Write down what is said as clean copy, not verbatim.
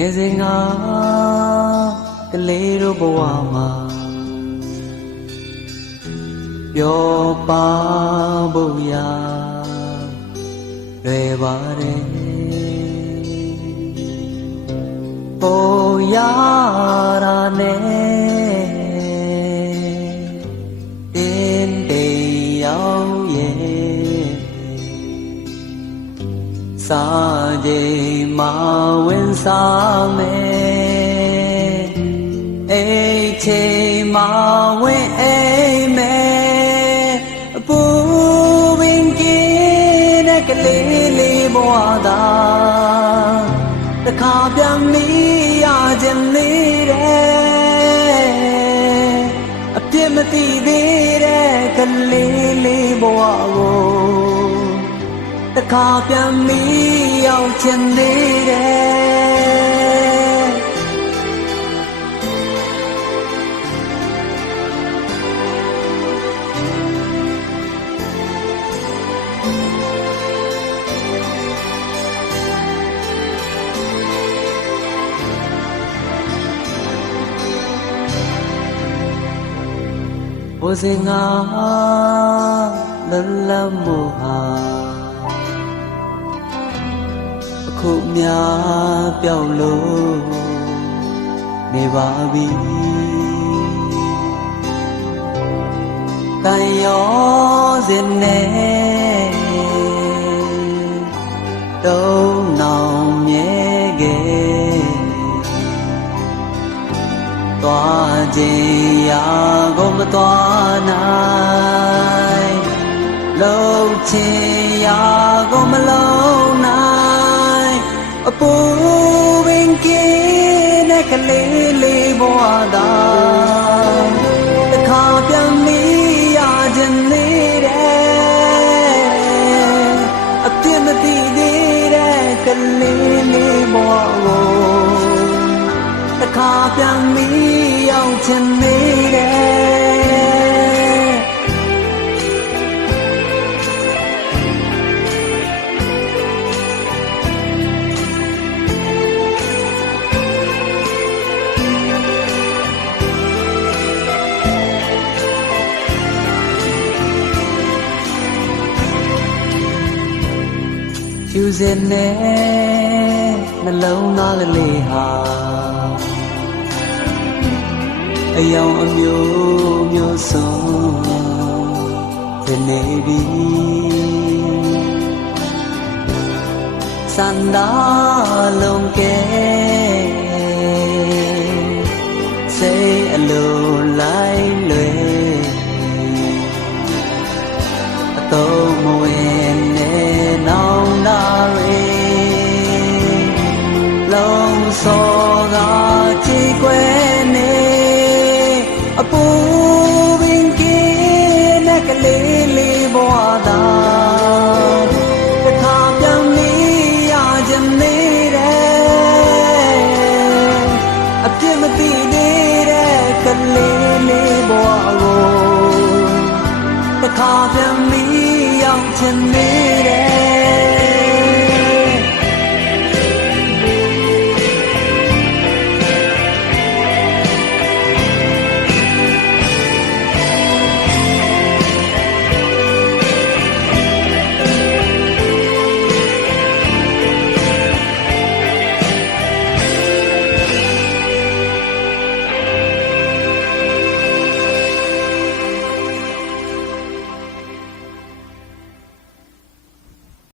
ငယ်စဉ်ကကလေးတို့ဘဝမှာပျော်ပါဖို့ရာလွယ်ပါတယ်ပေါ်ရတာနဲ့တင်းတေရောက်ရဲ့စားကြိမ်မှာဝင်စားမယ်အိတ်ချိန်မှာဝင်အိမ်မယ်အပူပင်ကင်းတဲ့ကလေးလေးဘဝသာတခါပြန်မီးရခြင်းလေးတဲ့အပြစ်မသိသေးတဲ့ကလေးလေးဘဝကိုတခါပြန်မီးရောက်ခြင်းလေးတဲ့ဘိုးစင်ငါလလမှုဟာအခုများပြောင်းလို့နေပါပြီတန်ရောစင်နဲ့တုံးနောင်မြဲခဲ့သွားခြင်းရာကိုမသွားနိုင်လုံးခြင်းရာကိုမလုံးနိုင်အပူပင်ကင်းတဲ့ကလေးလေးဘဝသာတခါပြန်မီးရခြင်းလေးတဲ့အပြစ်မသိသေးတဲ့ကလေးလေးဘဝကိုတခါပြန်မီးရောက်ခြင်းလေးတဲ့ယူစင်နဲ့နှလုံးသားကလေးဟာအယောင်အမျိုးမျိုးစုံဖြစ်နေပြီစန္ဒာလုံးကဲစိတ်အလိုလိုက်လွယ်အတော့မဝင်နဲ့နောင်နာရီလုံးစောကကြည်ကွယ်နေအပူပင်ကင်းတဲ့ကလေးလေးဘဝသာတခါပြန်မီးရခြင်းလေးတဲ့အပြစ်မသိသေးတဲ့ကလေးလေးဘဝကိုတခါပြန်မီးရောက်ခြင်းလေးတဲ့